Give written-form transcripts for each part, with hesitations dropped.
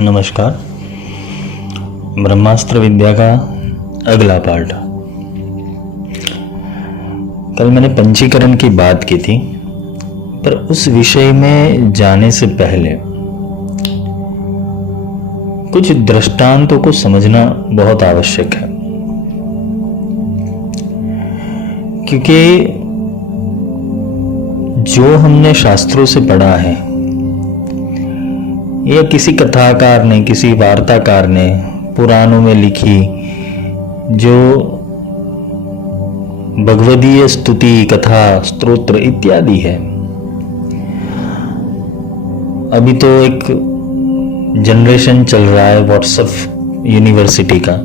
नमस्कार। ब्रह्मास्त्र विद्या का अगला पार्ट। कल मैंने पंचीकरण की बात की थी, पर उस विषय में जाने से पहले कुछ दृष्टांतों को समझना बहुत आवश्यक है, क्योंकि जो हमने शास्त्रों से पढ़ा है या किसी कथाकार ने, किसी वार्ताकार ने पुराणों में लिखी जो भगवदीय स्तुति, कथा, स्तोत्र इत्यादि है। अभी तो एक जनरेशन चल रहा है व्हाट्सएप यूनिवर्सिटी का,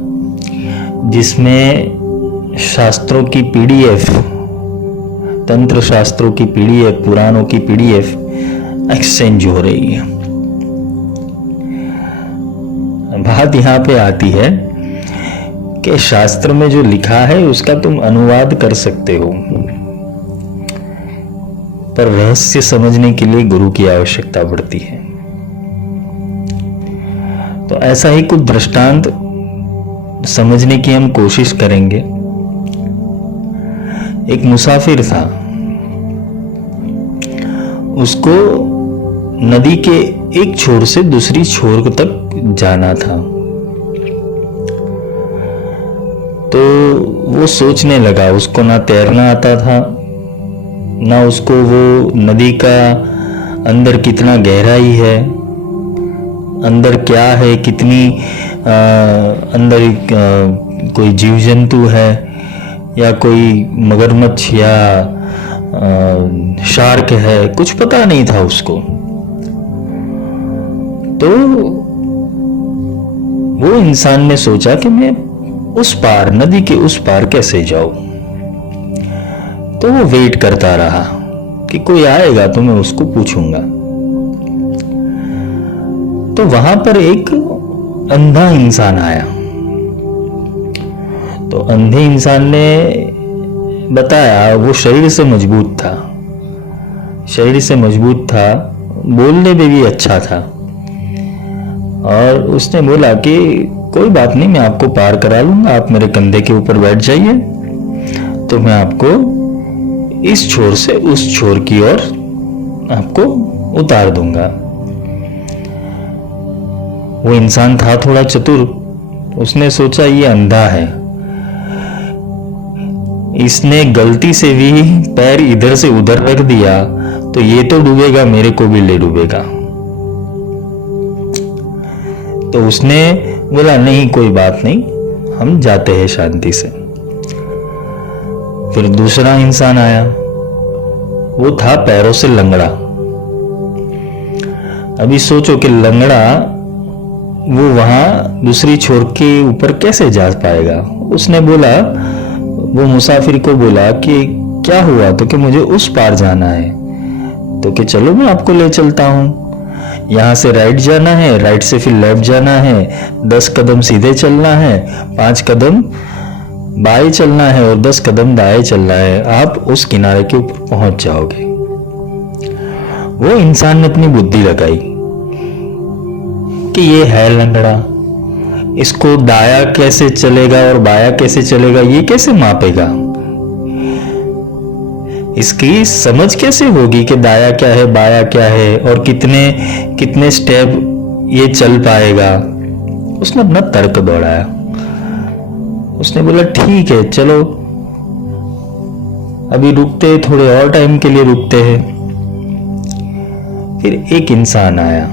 जिसमें शास्त्रों की पीडीएफ, तंत्र शास्त्रों की पीडीएफ, पुराणों की पीडीएफ एक्सचेंज हो रही है। बात यहां पे आती है कि शास्त्र में जो लिखा है उसका तुम अनुवाद कर सकते हो, पर रहस्य समझने के लिए गुरु की आवश्यकता पड़ती है। तो ऐसा ही कुछ दृष्टांत समझने की हम कोशिश करेंगे। एक मुसाफिर था, उसको नदी के एक छोर से दूसरी छोर तक जाना था। तो वो सोचने लगा, उसको ना तैरना आता था, ना उसको वो नदी का अंदर कितना गहराई है, अंदर क्या है, कितनी अंदर कोई जीव जंतु है या कोई मगरमच्छ या शार्क है, कुछ पता नहीं था उसको। तो वो इंसान ने सोचा कि मैं उस पार, नदी के उस पार कैसे जाऊं। तो वो वेट करता रहा कि कोई आएगा तो मैं उसको पूछूंगा। तो वहां पर एक अंधा इंसान आया। तो अंधे इंसान ने बताया, वो शरीर से मजबूत था, बोलने में भी अच्छा था, और उसने बोला कि कोई बात नहीं, मैं आपको पार करा लूंगा, आप मेरे कंधे के ऊपर बैठ जाइए, तो मैं आपको इस छोर से उस छोर की ओर आपको उतार दूंगा। वो इंसान था थोड़ा चतुर, उसने सोचा ये अंधा है, इसने गलती से भी पैर इधर से उधर रख दिया तो ये तो डूबेगा, मेरे को भी ले डूबेगा। तो उसने बोला नहीं, कोई बात नहीं, हम जाते हैं शांति से। फिर दूसरा इंसान आया, वो था पैरों से लंगड़ा। अभी सोचो कि लंगड़ा वो वहां दूसरी छोर के ऊपर कैसे जा पाएगा। उसने बोला, वो मुसाफिर को बोला कि क्या हुआ, तो कि मुझे उस पार जाना है। तो कि चलो मैं आपको ले चलता हूं, यहां से राइट जाना है, राइट से फिर लेफ्ट जाना है, 10 कदम सीधे चलना है, 5 कदम बाएं चलना है और 10 कदम दाएं चलना है, आप उस किनारे के ऊपर पहुंच जाओगे। वो इंसान ने अपनी बुद्धि लगाई कि ये है लंगड़ा, इसको दाया कैसे चलेगा और बाया कैसे चलेगा, ये कैसे मापेगा, इसकी समझ कैसे होगी कि दाया क्या है, बाया क्या है, और कितने स्टेप ये चल पाएगा। उसने अपना तर्क दौड़ाया। उसने बोला ठीक है, चलो अभी रुकते, थोड़े और टाइम के लिए रुकते हैं। फिर एक इंसान आया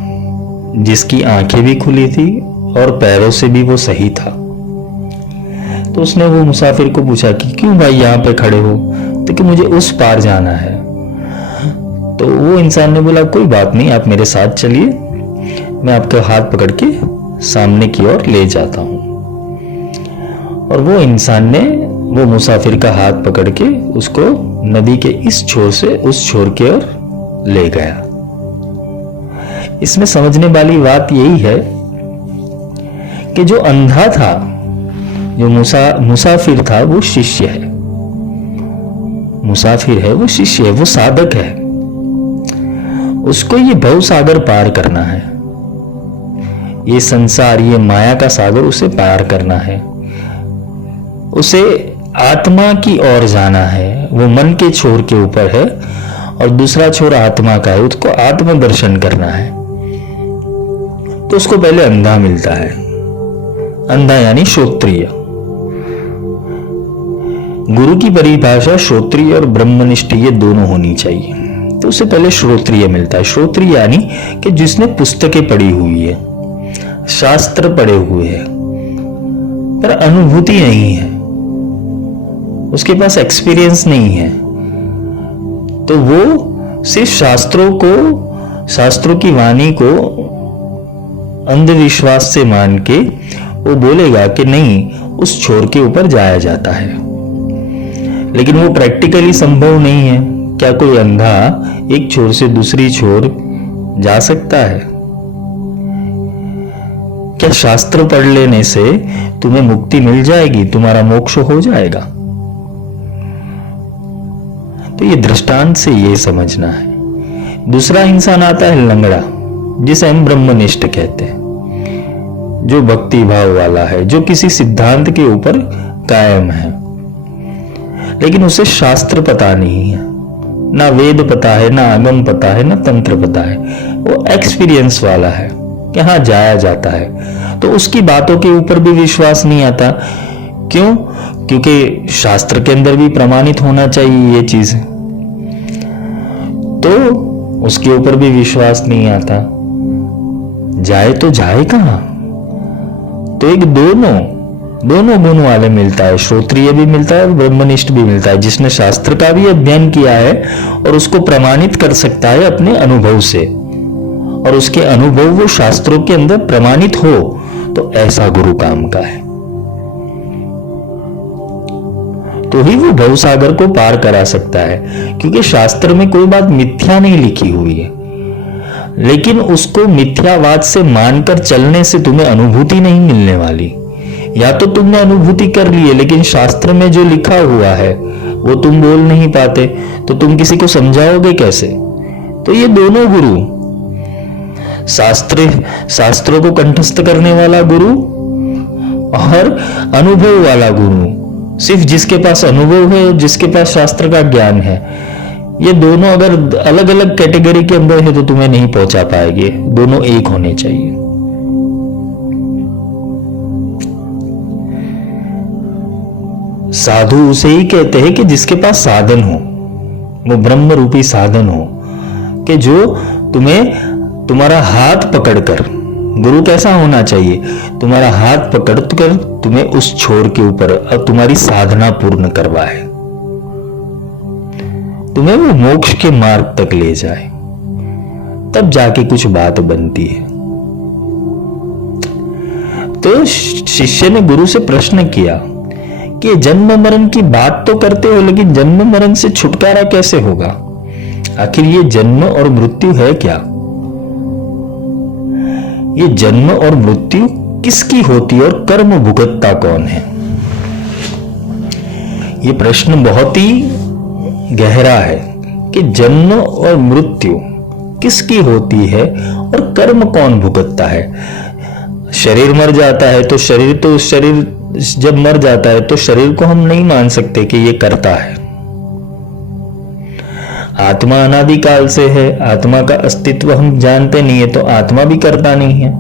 जिसकी आंखें भी खुली थी और पैरों से भी वो सही था। तो उसने वो मुसाफिर को पूछा कि क्यों भाई यहाँ पे खड़े हो, तो कि मुझे उस पार जाना है। तो वो इंसान ने बोला कोई बात नहीं, आप मेरे साथ चलिए, मैं आपके हाथ पकड़ के सामने की ओर ले जाता हूं। और वो इंसान ने वो मुसाफिर का हाथ पकड़ के उसको नदी के इस छोर से उस छोर की ओर ले गया। इसमें समझने वाली बात यही है कि जो अंधा था, जो मुसाफिर था, वो शिष्य है, मुसाफिर है, वो शिष्य है, वो साधक है। उसको ये भव सागर पार करना है। ये संसार, ये माया का सागर, उसे पार करना है, उसे आत्मा की ओर जाना है। वो मन के छोर के ऊपर है और दूसरा छोर आत्मा का है, उसको आत्म दर्शन करना है। तो उसको पहले अंधा मिलता है, अंधा यानी श्रोत्रिय। गुरु की परिभाषा श्रोत्रिय और ब्रह्मनिष्ठ ये दोनों होनी चाहिए। तो उसे पहले श्रोत्रिय मिलता है। श्रोत्रिय यानी कि जिसने पुस्तकें पढ़ी हुई है, शास्त्र पढ़े हुए हैं, पर अनुभूति नहीं है, उसके पास एक्सपीरियंस नहीं है, तो वो सिर्फ शास्त्रों की वाणी को अंधविश्वास से मान के वो बोलेगा कि नहीं, उस छोर के ऊपर जाया जाता है। लेकिन वो प्रैक्टिकली संभव नहीं है। क्या कोई अंधा एक छोर से दूसरी छोर जा सकता है? क्या शास्त्र पढ़ लेने से तुम्हें मुक्ति मिल जाएगी, तुम्हारा मोक्ष हो जाएगा? तो ये दृष्टांत से ये समझना है। दूसरा इंसान आता है लंगड़ा, जिसे हम ब्रह्मनिष्ठ कहते हैं, जो भक्ति भाव वाला है, जो किसी सिद्धांत के ऊपर कायम है, लेकिन उसे शास्त्र पता नहीं है, ना वेद पता है, ना आगम पता है, ना तंत्र पता है। वो एक्सपीरियंस वाला है कि हाँ जाया जाता है, तो उसकी बातों के ऊपर भी विश्वास नहीं आता। क्यों? क्योंकि शास्त्र के अंदर भी प्रमाणित होना चाहिए ये चीज, तो उसके ऊपर भी विश्वास नहीं आता। जाए तो जाए कहां? तो एक दोनों गुण वाले मिलता है, श्रोत्रिय भी मिलता है और ब्रह्मनिष्ठ भी मिलता है, जिसने शास्त्र का भी अध्ययन किया है और उसको प्रमाणित कर सकता है अपने अनुभव से, और उसके अनुभव वो शास्त्रों के अंदर प्रमाणित हो, तो ऐसा गुरु काम का है। तो ही वो भवसागर को पार करा सकता है। क्योंकि शास्त्र में कोई बात मिथ्या नहीं लिखी हुई है, लेकिन उसको मिथ्यावाद से मानकर चलने से तुम्हें अनुभूति नहीं मिलने वाली। या तो तुमने अनुभूति कर ली है, लेकिन शास्त्र में जो लिखा हुआ है वो तुम बोल नहीं पाते, तो तुम किसी को समझाओगे कैसे? तो ये दोनों गुरु, शास्त्रों को कंठस्थ करने वाला गुरु और अनुभव वाला गुरु, सिर्फ जिसके पास अनुभव है, जिसके पास शास्त्र का ज्ञान है, ये दोनों अगर अलग अलग कैटेगरी के अंदर है तो तुम्हें नहीं पहुंचा पाएंगे। दोनों एक होने चाहिए। साधु उसे ही कहते हैं कि जिसके पास साधन हो, वो ब्रह्म रूपी साधन हो, कि जो तुम्हारा हाथ पकड़कर, गुरु कैसा होना चाहिए, तुम्हारा हाथ पकड़कर तुम्हें उस छोर के ऊपर अब तुम्हारी साधना पूर्ण करवाए, तुम्हें वो मोक्ष के मार्ग तक ले जाए, तब जाके कुछ बात बनती है। तो शिष्य ने गुरु से प्रश्न किया कि जन्म मरण की बात तो करते हो, लेकिन जन्म मरण से छुटकारा कैसे होगा? आखिर ये जन्म और मृत्यु है क्या? ये जन्म और मृत्यु किसकी होती है और कर्म भुगतता कौन है? ये प्रश्न बहुत ही गहरा है कि जन्म और मृत्यु किसकी होती है और कर्म कौन भुगतता है। शरीर मर जाता है तो शरीर जब मर जाता है तो शरीर को हम नहीं मान सकते कि ये करता है। आत्मा अनादिकाल से है, आत्मा का अस्तित्व हम जानते नहीं है, तो आत्मा भी करता नहीं है।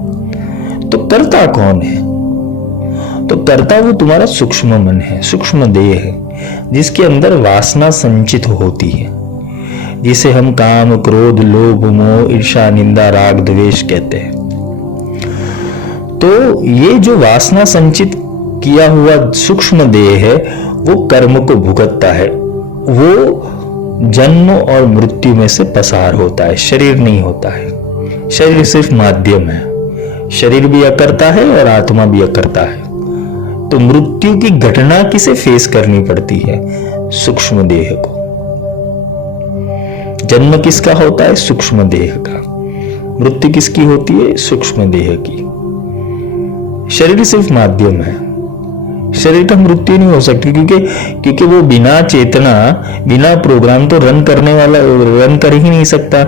तो करता कौन है? तो कर्ता वो तुम्हारा सूक्ष्म मन है, सूक्ष्म देह है, जिसके अंदर वासना संचित होती है, जिसे हम काम, क्रोध, लोभ, मोह, ईर्ष्या, निंदा, राग, द्वेष कहते हैं। तो ये जो वासना संचित किया हुआ सूक्ष्म देह है, वो कर्म को भुगतता है, वो जन्म और मृत्यु में से पसार होता है, शरीर नहीं होता है। शरीर सिर्फ माध्यम है, शरीर भी अकर्ता है और आत्मा भी अकर्ता है। तो मृत्यु की घटना किसे फेस करनी पड़ती है? सूक्ष्म देह को। जन्म किसका होता है? सूक्ष्म देह का। मृत्यु किसकी होती है? सूक्ष्म देह की। शरीर सिर्फ माध्यम है, शरीर का मृत्यु नहीं हो सकती, क्योंकि वो बिना चेतना, बिना प्रोग्राम तो रन कर ही नहीं सकता।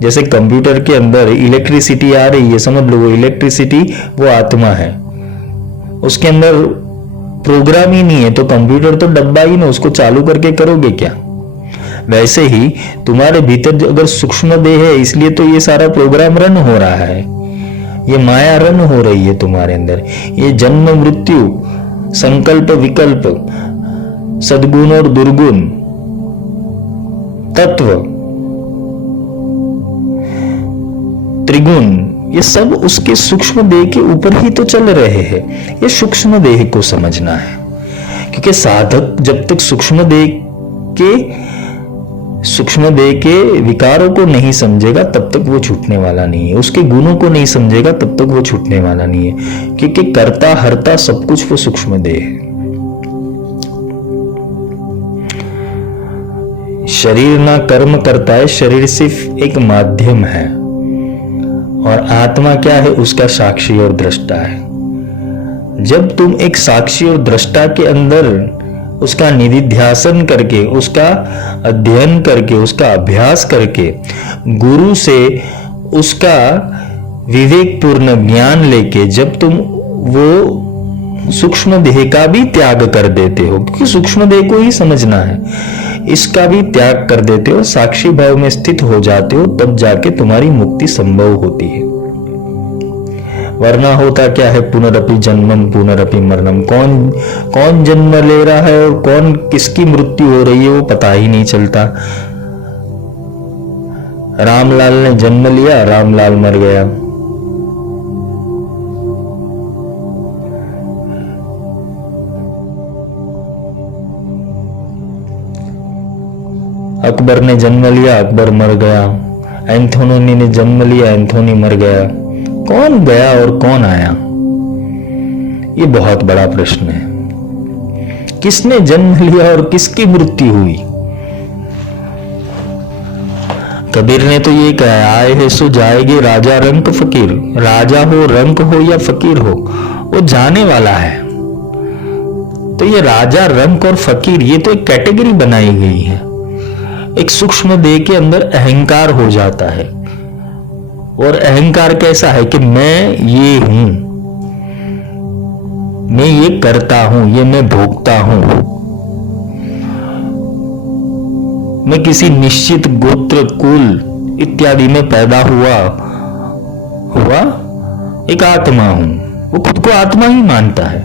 जैसे कंप्यूटर के अंदर इलेक्ट्रिसिटी आ रही है, समझ लो वो इलेक्ट्रिसिटी वो आत्मा है, उसके अंदर प्रोग्राम ही नहीं है, तो कंप्यूटर तो डब्बा ही ना, उसको चालू करके करोगे क्या। वैसे ही तुम्हारे भीतर अगर सूक्ष्म देह है, इसलिए तो ये सारा प्रोग्राम रन हो रहा है, ये माया रन हो रही है तुम्हारे अंदर। ये जन्म मृत्यु, संकल्प विकल्प, सद्गुण और दुर्गुण, तत्व, त्रिगुण, ये सब उसके सूक्ष्म देह के ऊपर ही तो चल रहे हैं। ये सूक्ष्म देह को समझना है, क्योंकि साधक जब तक सूक्ष्म देह के विकारों को नहीं समझेगा तब तक वो छूटने वाला नहीं है, उसके गुणों को नहीं समझेगा तब तक वो छूटने वाला नहीं है, क्योंकि कर्ता हरता सब कुछ वो सूक्ष्म देह है। शरीर ना कर्म करता है, शरीर सिर्फ एक माध्यम है, और आत्मा क्या है, उसका साक्षी और दृष्टा है। जब तुम एक साक्षी और दृष्टा के अंदर उसका निधिध्यासन करके, उसका अध्ययन करके, उसका अभ्यास करके, गुरु से उसका विवेकपूर्ण ज्ञान लेके जब तुम वो सूक्ष्म देह का भी त्याग कर देते हो, क्योंकि सूक्ष्म देह को ही समझना है, इसका भी त्याग कर देते हो, साक्षी भाव में स्थित हो जाते हो, तब जाके तुम्हारी मुक्ति संभव होती है। वरना होता क्या है, पुनरपि जन्मम पुनरपि मरणम, कौन जन्म ले रहा है और कौन किसकी मृत्यु हो रही है वो पता ही नहीं चलता। रामलाल ने जन्म लिया, रामलाल मर गया। अकबर ने जन्म लिया, अकबर मर गया। एंथोनी ने जन्म लिया, एंथोनी मर गया। कौन गया और कौन आया, ये बहुत बड़ा प्रश्न है। किसने जन्म लिया और किसकी मृत्यु हुई। कबीर ने तो ये कहा, आए है सो जाएंगे राजा रंक फकीर। राजा हो, रंक हो या फकीर हो, वो जाने वाला है। तो ये राजा, रंक और फकीर, ये तो एक कैटेगरी बनाई गई है। एक सूक्ष्म देह के अंदर अहंकार हो जाता है, और अहंकार कैसा है कि मैं ये हूं, मैं ये करता हूं, ये मैं भोगता हूं, मैं किसी निश्चित गोत्र, कुल इत्यादि में पैदा हुआ एक आत्मा हूं। वो खुद को आत्मा ही मानता है,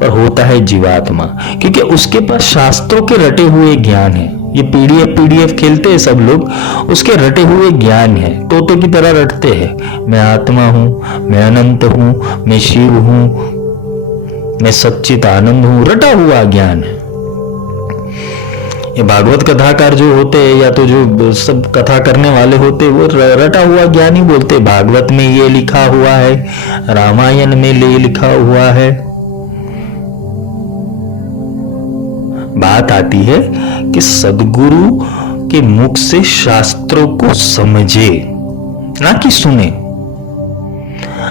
पर होता है जीवात्मा, क्योंकि उसके पास शास्त्रों के रटे हुए ज्ञान है। ये पीडीएफ खेलते हैं सब लोग, उसके रटे हुए ज्ञान है, तोते की तरह रटते हैं। मैं आत्मा हूं, मैं अनंत हूं, मैं शिव हूं, मैं सच्चित आनंद हूं, रटा हुआ ज्ञान है। ये भागवत कथाकार जो होते हैं, या तो जो सब कथा करने वाले होते हैं, वो रटा हुआ ज्ञान ही बोलते। भागवत में ये लिखा हुआ है, रामायण में ये लिखा हुआ है। बात आती है कि सद्गुरु के मुख से शास्त्रों को समझे, ना कि सुने।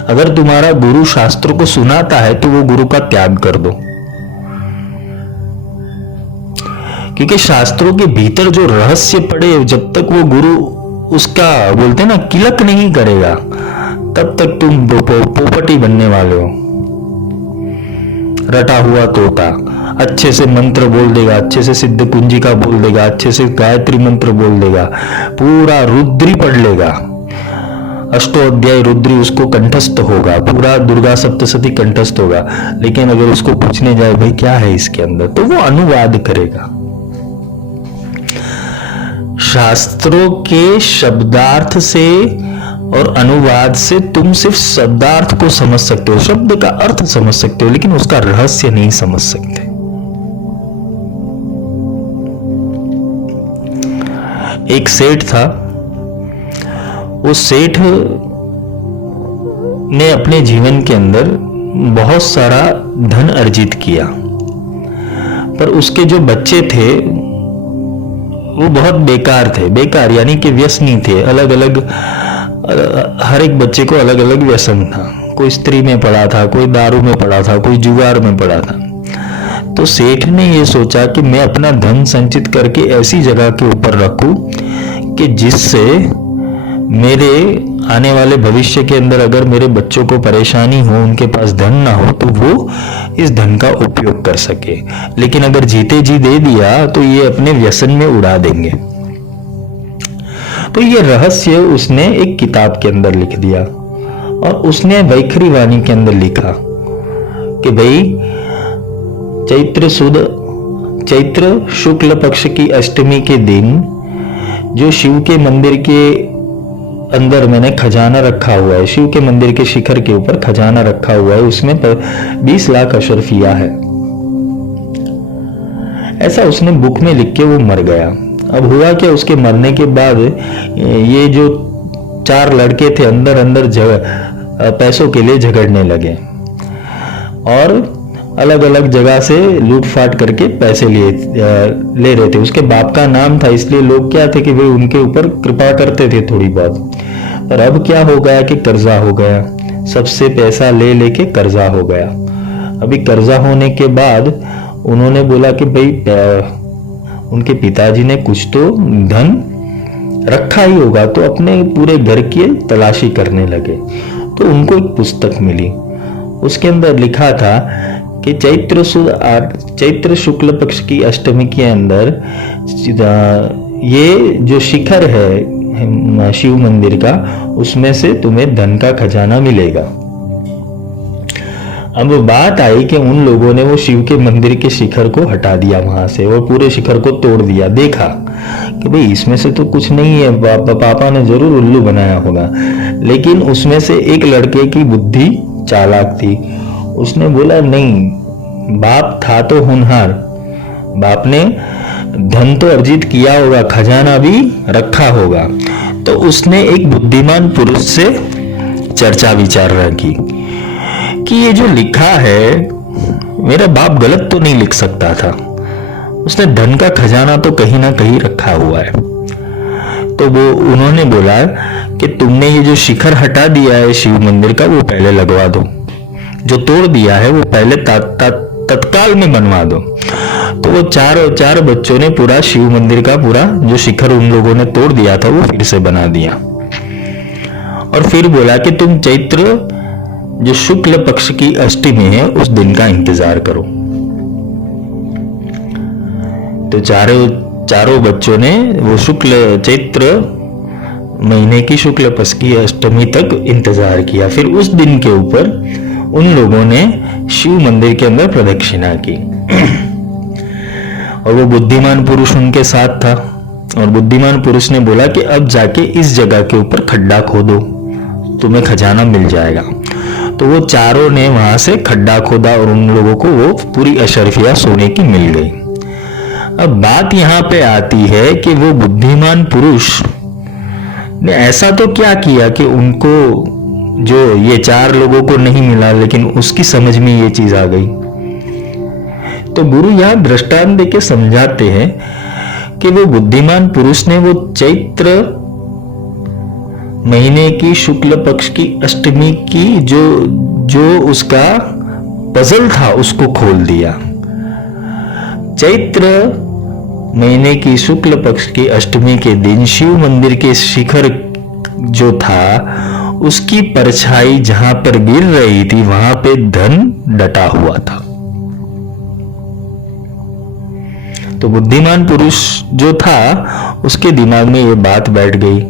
अगर तुम्हारा गुरु शास्त्रों को सुनाता है तो वो गुरु का त्याग कर दो, क्योंकि शास्त्रों के भीतर जो रहस्य पड़े, जब तक वो गुरु उसका बोलते ना किलक नहीं करेगा, तब तक तुम पोपटी बनने वाले हो। रटा हुआ तोता अच्छे से मंत्र बोल देगा, अच्छे से सिद्ध कुंजिका बोल देगा, अच्छे से गायत्री मंत्र बोल देगा, पूरा रुद्री पढ़ लेगा, अष्टोध्याय रुद्री उसको कंठस्थ होगा, पूरा दुर्गा सप्तशती कंठस्थ होगा। लेकिन अगर उसको पूछने जाए भाई क्या है इसके अंदर, तो वो अनुवाद करेगा। शास्त्रों के शब्दार्थ से और अनुवाद से तुम सिर्फ शब्दार्थ को समझ सकते हो, शब्द का अर्थ समझ सकते हो, लेकिन उसका रहस्य नहीं समझ सकते। एक सेठ था, वो सेठ ने अपने जीवन के अंदर बहुत सारा धन अर्जित किया, पर उसके जो बच्चे थे वो बहुत बेकार थे। बेकार यानी कि व्यसनी थे, अलग अलग, हर एक बच्चे को अलग अलग व्यसन था। कोई स्त्री में पड़ा था, कोई दारू में पड़ा था, कोई जुगार में पड़ा था। तो सेठ ने ये सोचा कि मैं अपना धन संचित करके ऐसी जगह के ऊपर रखूं कि जिससे मेरे आने वाले भविष्य के अंदर अगर मेरे बच्चों को परेशानी हो, उनके पास धन ना हो, तो वो इस धन का उपयोग कर सके। लेकिन अगर जीते जी दे दिया तो ये अपने व्यसन में उड़ा देंगे। तो ये रहस्य उसने एक किताब के अंदर लिख दिया और उसने वैखरी वाणी के अंदर लिखा कि भाई चैत्र शुक्ल पक्ष की अष्टमी के दिन जो शिव के मंदिर के अंदर मैंने खजाना रखा हुआ है, शिव के मंदिर के शिखर के ऊपर खजाना रखा हुआ है, उसमें 20 लाख अशरफिया है। ऐसा उसने बुक में लिख के वो मर गया। अब हुआ क्या, उसके मरने के बाद ये जो 4 लड़के थे अंदर अंदर पैसों के लिए झगड़ने लगे और अलग अलग जगह से लूटफाट करके पैसे ले रहे थे। उसके बाप का नाम था, इसलिए लोग क्या थे कि वे उनके ऊपर कृपा करते थे थोड़ी बहुत। पर अब क्या हो गया कि कर्जा हो गया, सबसे पैसा ले लेके कर्जा हो गया। अभी कर्जा होने के बाद उन्होंने बोला कि भाई उनके पिताजी ने कुछ तो धन रखा ही होगा, तो अपने पूरे घर की तलाशी करने लगे। तो उनको एक पुस्तक मिली, उसके अंदर लिखा था कि चैत्र शुक्ल पक्ष की अष्टमी के अंदर ये जो शिखर है शिव मंदिर का, उसमें से तुम्हें धन का खजाना मिलेगा। अब बात आई कि उन लोगों ने वो शिव के मंदिर के शिखर को हटा दिया वहां से, वो पूरे शिखर को तोड़ दिया। देखा कि भाई इसमें से तो कुछ नहीं है, पापा ने जरूर उल्लू बनाया होगा। लेकिन उसमें से एक लड़के की बुद्धि चालाक थी, उसने बोला नहीं, बाप था तो होनहार, बाप ने धन तो अर्जित किया होगा, खजाना भी रखा होगा। तो उसने एक बुद्धिमान पुरुष से चर्चा विचार रखी कि ये जो लिखा है मेरा बाप गलत तो नहीं लिख सकता था, उसने धन का खजाना तो कहीं ना कहीं रखा हुआ है। तो वो उन्होंने बोला कि तुमने ये जो शिखर हटा दिया है शिव मंदिर का, वो पहले लगवा दो, जो तोड़ दिया है वो पहले तत्काल में बनवा दो। तो वो चार बच्चों ने पूरा शिव मंदिर का पूरा जो शिखर उन लोगों ने तोड़ दिया था वो फिर से बना दिया। और फिर बोला कि तुम चैत्र जो शुक्ल पक्ष की अष्टमी है उस दिन का इंतजार करो। तो चारों बच्चों ने वो चैत्र महीने की शुक्ल पक्ष की अष्टमी तक इंतजार किया। फिर उस दिन के ऊपर उन लोगों ने शिव मंदिर के अंदर प्रदक्षिणा की और वो बुद्धिमान पुरुष उनके साथ था। और बुद्धिमान पुरुष ने बोला कि अब जाके इस जगह के ऊपर खड्डा खोदो, तुम्हें खजाना मिल जाएगा। तो वो चारों ने वहां से खड्डा खोदा और उन लोगों को वो पूरी अशरफिया सोने की मिल गई। अब बात यहाँ पे आती है कि वो बुद्धिमान पुरुष ने ऐसा तो क्या किया कि उनको जो ये 4 लोगों को नहीं मिला, लेकिन उसकी समझ में ये चीज आ गई। तो गुरु यहां दृष्टांत देके समझाते हैं कि वो बुद्धिमान पुरुष ने वो चैत्र महीने की शुक्ल पक्ष की अष्टमी की जो उसका पजल था उसको खोल दिया। चैत्र महीने की शुक्ल पक्ष की अष्टमी के दिन शिव मंदिर के शिखर जो था उसकी परछाई जहां पर गिर रही थी वहां पे धन डटा हुआ था। तो बुद्धिमान पुरुष जो था उसके दिमाग में ये बात बैठ गई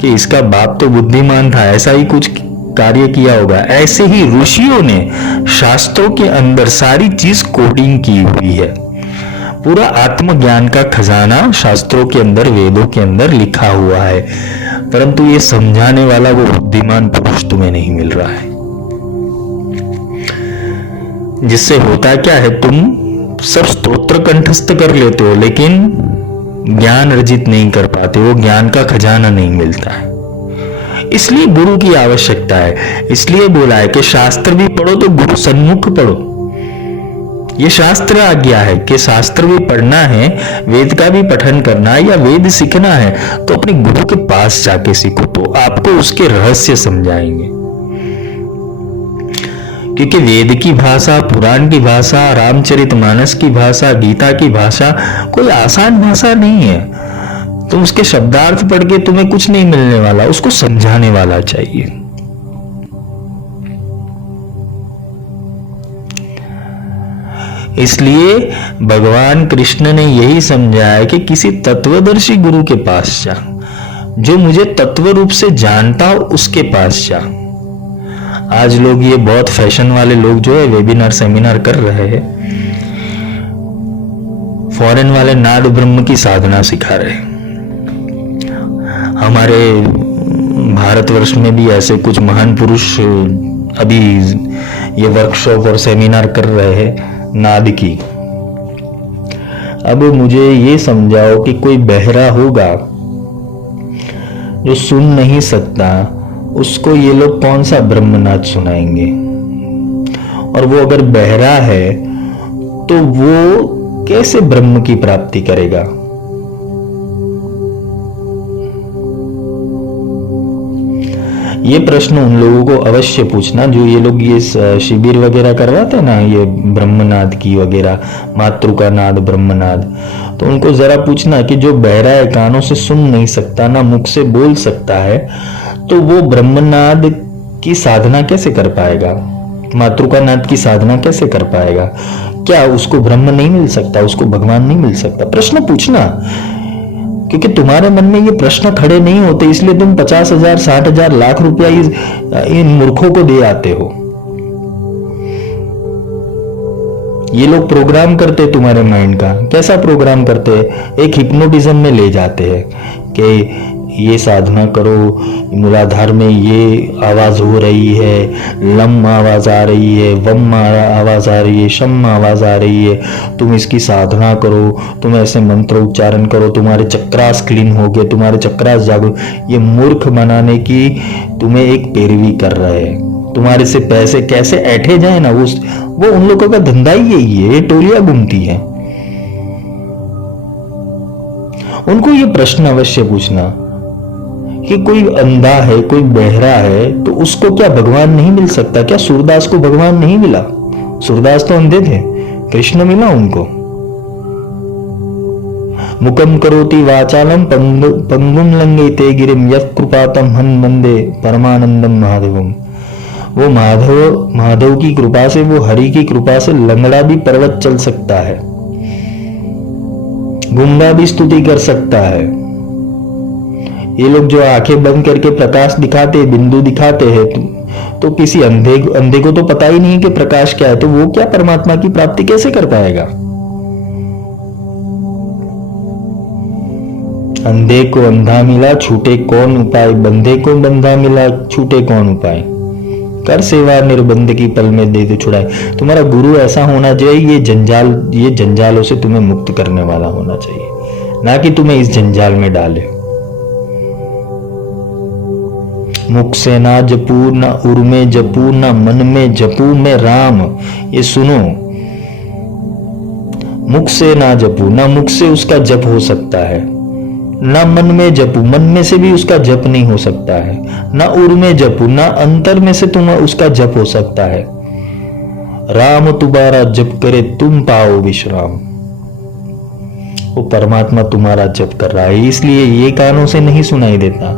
कि इसका बाप तो बुद्धिमान था, ऐसा ही कुछ कार्य किया होगा। ऐसे ही ऋषियों ने शास्त्रों के अंदर सारी चीज कोडिंग की हुई है। पूरा आत्मज्ञान का खजाना शास्त्रों के अंदर, वेदों के अंदर लिखा हुआ है, परंतु ये समझाने वाला वो बुद्धिमान पुरुष तुम्हें नहीं मिल रहा है। जिससे होता क्या है, तुम सब स्तोत्र कंठस्थ कर लेते हो लेकिन ज्ञान अर्जित नहीं कर पाते, वो ज्ञान का खजाना नहीं मिलता है। इसलिए गुरु की आवश्यकता है। इसलिए बोला है कि शास्त्र भी पढ़ो तो गुरु सन्मुख पढ़ो। ये शास्त्र आज्ञा है कि शास्त्र भी पढ़ना है, वेद का भी पठन करना है या वेद सीखना है तो अपने गुरु के पास जाके सीखो, तो आपको उसके रहस्य समझाएंगे। क्योंकि वेद की भाषा, पुराण की भाषा, रामचरितमानस की भाषा, गीता की भाषा कोई आसान भाषा नहीं है। तो उसके शब्दार्थ पढ़ के तुम्हें कुछ नहीं मिलने वाला, उसको समझाने वाला चाहिए। इसलिए भगवान कृष्ण ने यही समझाया कि किसी तत्वदर्शी गुरु के पास जा, जो मुझे तत्व रूप से जानता हो उसके पास जा। आज लोग, ये बहुत फैशन वाले लोग जो है वेबिनार सेमिनार कर रहे हैं, फॉरेन वाले नाद ब्रह्म की साधना सिखा रहे हैं। हमारे भारतवर्ष में भी ऐसे कुछ महान पुरुष अभी ये वर्कशॉप और सेमिनार कर रहे हैं नाद की। अब मुझे ये समझाओ कि कोई बहरा होगा जो सुन नहीं सकता, उसको ये लोग कौन सा ब्रह्मनाद सुनाएंगे? और वो अगर बहरा है तो वो कैसे ब्रह्म की प्राप्ति करेगा? ये प्रश्न उन लोगों को अवश्य पूछना जो ये लोग ये शिविर वगैरह करवाते हैं ना, ये ब्रह्मनाद की वगैरह, मातृका नाद, ब्रह्मनाद, तो उनको जरा पूछना कि जो बहरा है, कानों से सुन नहीं सकता, ना मुख से बोल सकता है, तो वो ब्रह्मनाद की साधना कैसे कर पाएगा? मातृका नाद की साधना कैसे कर पाएगा? क्या उसको ब्रह्म नहीं मिल सकता? उसको भगवान नहीं मिल सकता? प्रश्न पूछना, क्योंकि तुम्हारे मन में ये प्रश्न खड़े नहीं होते, इसलिए तुम 50,000, 60,000, लाख रुपया इन मूर्खों को दे आते हो। ये लोग प्रोग्राम करते तुम्हारे माइंड का। कैसा प्रोग्राम करते? एक हिप्नोटिज्म में ले जाते हैं कि ये साधना करो, मूलाधार में ये आवाज हो रही है, लम आवाज आ रही है, वम आवाज आ रही है, शम आवाज आ रही है, तुम इसकी साधना करो, तुम ऐसे मंत्र उच्चारण करो, तुम्हारे चक्रास क्लीन हो गए, तुम्हारे चक्रास जागो। ये मूर्ख बनाने की तुम्हें एक पैरवी कर रहे हैं। तुम्हारे से पैसे कैसे ऐठे जाए ना, वो उन लोगों का धंधा ही यही है, ये टोलियां घूमती है। उनको ये प्रश्न अवश्य पूछना कि कोई अंधा है, कोई बहरा है, तो उसको क्या भगवान नहीं मिल सकता? क्या सूरदास को भगवान नहीं मिला? सूरदास तो अंधे थे, कृष्ण मिला उनको। मुकम करोति वाचालम पंगुम लंघयते गिरिम यत् कृपातम हन वंदे परमानंदम महादेवम। वो माधव की कृपा से, वो हरि की कृपा से लंगड़ा भी पर्वत चल सकता है, गूंगा भी स्तुति कर सकता है। ये लोग जो आंखें बंद करके प्रकाश दिखाते, बिंदु दिखाते हैं, तो किसी अंधे को तो पता ही नहीं कि प्रकाश क्या है, तो वो क्या परमात्मा की प्राप्ति कैसे कर पाएगा? अंधे को अंधा मिला, छूटे कौन उपाय? बंधे को बंधा मिला, छूटे कौन उपाय? कर सेवा निर्बंध की पल में दे दे छुड़ाए। तुम्हारा गुरु ऐसा होना चाहिए, ये जंजालों से तुम्हें मुक्त करने वाला होना चाहिए, ना कि तुम्हें इस जंजाल में डाले। मुख से ना जपू, ना उर में जपू, ना मन में जपू मैं राम। ये सुनो, मुख से ना जपू, ना मुख से उसका जप हो सकता है, ना मन में जपू, मन में से भी उसका जप नहीं हो सकता है, ना उर में जपू, ना अंतर में से तुम उसका जप हो सकता है। राम तुम्हारा जप करे तुम पाओ विश्राम। वो परमात्मा तुम्हारा जप कर रहा है, इसलिए ये कानों से नहीं सुनाई देता।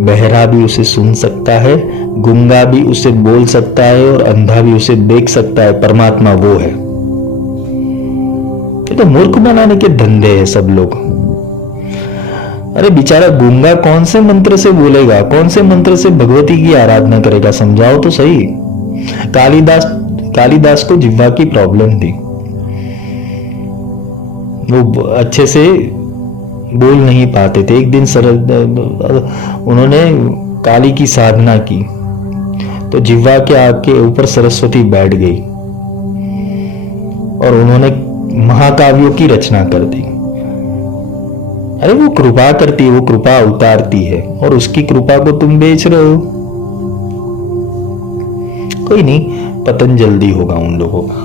बहरा भी उसे सुन सकता है, गूंगा भी उसे बोल सकता है, और अंधा भी उसे देख सकता है। परमात्मा वो है। ये तो मूर्ख बनाने के धंधे हैं सब लोग। अरे बेचारा गूंगा कौन से मंत्र से बोलेगा, कौन से मंत्र से भगवती की आराधना करेगा? समझाओ तो सही। कालिदास को जिह्वा की प्रॉब्लम थी, वो अच्छे से बोल नहीं पाते थे। एक दिन उन्होंने काली की साधना की तो जिह्वा के आग के ऊपर सरस्वती बैठ गई और उन्होंने महाकाव्यों की रचना कर दी। अरे वो कृपा करती है, वो कृपा उतारती है, और उसकी कृपा को तुम बेच रहे हो। कोई नहीं, पतन जल्दी होगा उन लोगों का।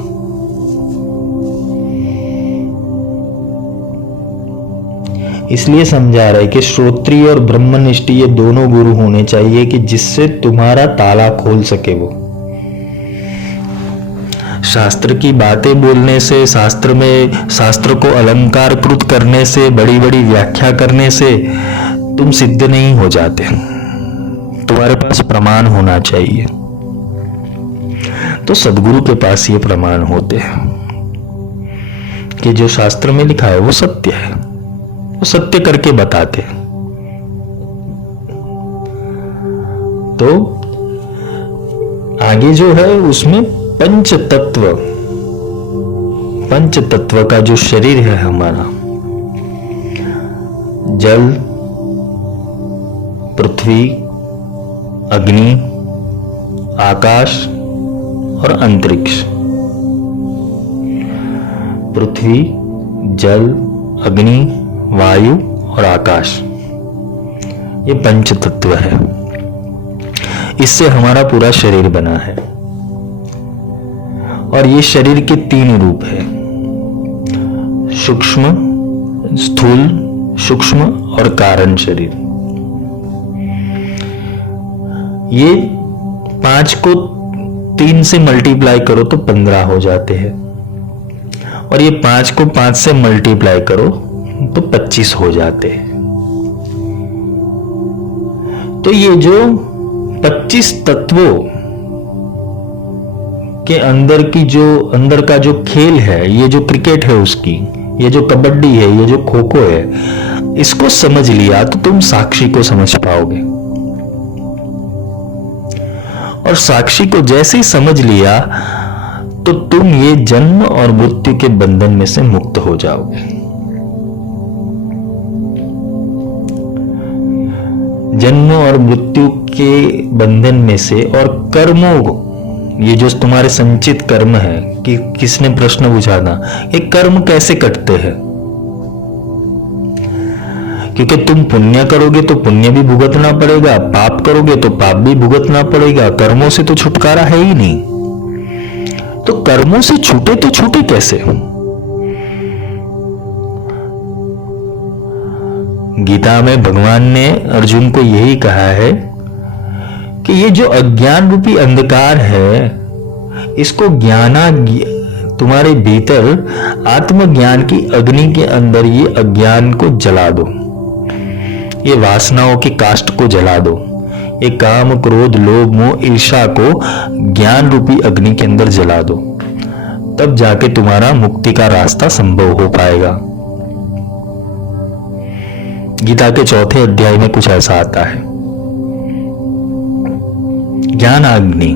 इसलिए समझा रहे कि श्रोत्रिय और ब्रह्मनिष्ठ ये दोनों गुरु होने चाहिए कि जिससे तुम्हारा ताला खोल सके। वो शास्त्र की बातें बोलने से, शास्त्र को अलंकारकृत करने से, बड़ी बड़ी व्याख्या करने से तुम सिद्ध नहीं हो जाते। तुम्हारे पास प्रमाण होना चाहिए। तो सदगुरु के पास ये प्रमाण होते हैं कि जो शास्त्र में लिखा है वो सत्य है, वो सत्य करके बताते हैं। तो आगे जो है उसमें पंच तत्व का जो शरीर है हमारा, जल, पृथ्वी, अग्नि, आकाश और अंतरिक्ष। पृथ्वी, जल, अग्नि, वायु और आकाश, ये पंच तत्व है। इससे हमारा पूरा शरीर बना है। और ये शरीर के 3 रूप है, सूक्ष्म, स्थूल, सूक्ष्म और कारण शरीर। ये 5 को 3 से मल्टीप्लाई करो तो 15 हो जाते हैं, और ये 5 को 5 से मल्टीप्लाई करो तो 25 हो जाते हैं। तो ये जो 25 तत्वों के अंदर का जो खेल है, ये जो क्रिकेट है उसकी, ये जो कबड्डी है, ये जो खो खो है, इसको समझ लिया तो तुम साक्षी को समझ पाओगे। और साक्षी को जैसे ही समझ लिया तो तुम ये जन्म और मृत्यु के बंधन में से मुक्त हो जाओगे। जन्म और मृत्यु के बंधन में से, और कर्मों, ये जो तुम्हारे संचित कर्म है, कि किसने प्रश्न पूछा था, ये कर्म कैसे कटते हैं? क्योंकि तुम पुण्य करोगे तो पुण्य भी भुगतना पड़ेगा, पाप करोगे तो पाप भी भुगतना पड़ेगा। कर्मों से तो छुटकारा है ही नहीं। तो कर्मों से छूटे तो छूटे कैसे? गीता में भगवान ने अर्जुन को यही कहा है कि ये जो अज्ञान रूपी अंधकार है, इसको तुम्हारे भीतर आत्मज्ञान की अग्नि के अंदर ये अज्ञान को जला दो, ये वासनाओं की काष्ठ को जला दो, ये काम, क्रोध, लोभ, मोह, ईर्ष्या को ज्ञान रूपी अग्नि के अंदर जला दो। तब जाके तुम्हारा मुक्ति का रास्ता संभव हो पाएगा। गीता के 4थे अध्याय में कुछ ऐसा आता है, ज्ञान अग्नि।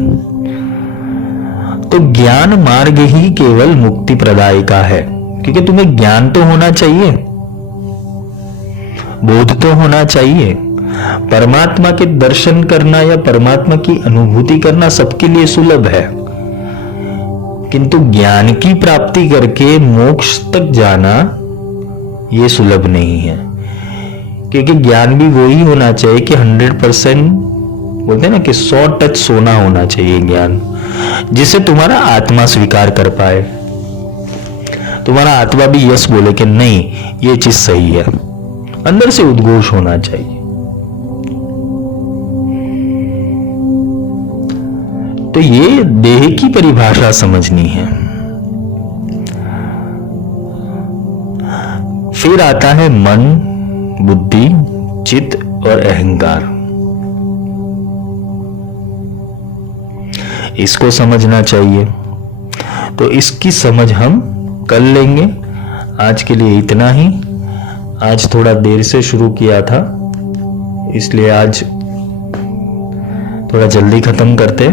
तो ज्ञान मार्ग ही केवल मुक्ति प्रदायिका है, क्योंकि तुम्हें ज्ञान तो होना चाहिए, बोध तो होना चाहिए। परमात्मा के दर्शन करना या परमात्मा की अनुभूति करना सबके लिए सुलभ है, किंतु ज्ञान की प्राप्ति करके मोक्ष तक जाना यह सुलभ नहीं है। क्योंकि ज्ञान भी वही होना चाहिए कि 100%, बोलते हैं ना कि 100 टच सोना होना चाहिए ज्ञान, जिसे तुम्हारा आत्मा स्वीकार कर पाए, तुम्हारा आत्मा भी यस बोले कि नहीं ये चीज सही है। अंदर से उद्घोष होना चाहिए। तो ये देह की परिभाषा समझनी है। फिर आता है मन, बुद्धि, चित्त और अहंकार। इसको समझना चाहिए। तो इसकी समझ हम कर लेंगे। आज के लिए इतना ही। आज थोड़ा देर से शुरू किया था, इसलिए आज थोड़ा जल्दी खत्म करते।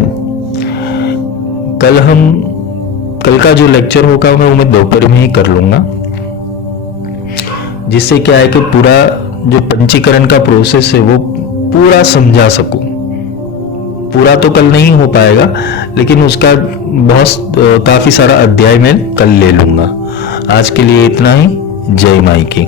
कल का जो लेक्चर होगा मैं दोपहर में ही कर लूंगा, जिससे क्या है कि पूरा जो पंचीकरण का प्रोसेस है वो पूरा समझा सकूं। पूरा तो कल नहीं हो पाएगा, लेकिन उसका काफी सारा अध्याय मैं कल ले लूंगा। आज के लिए इतना ही। जय माई की।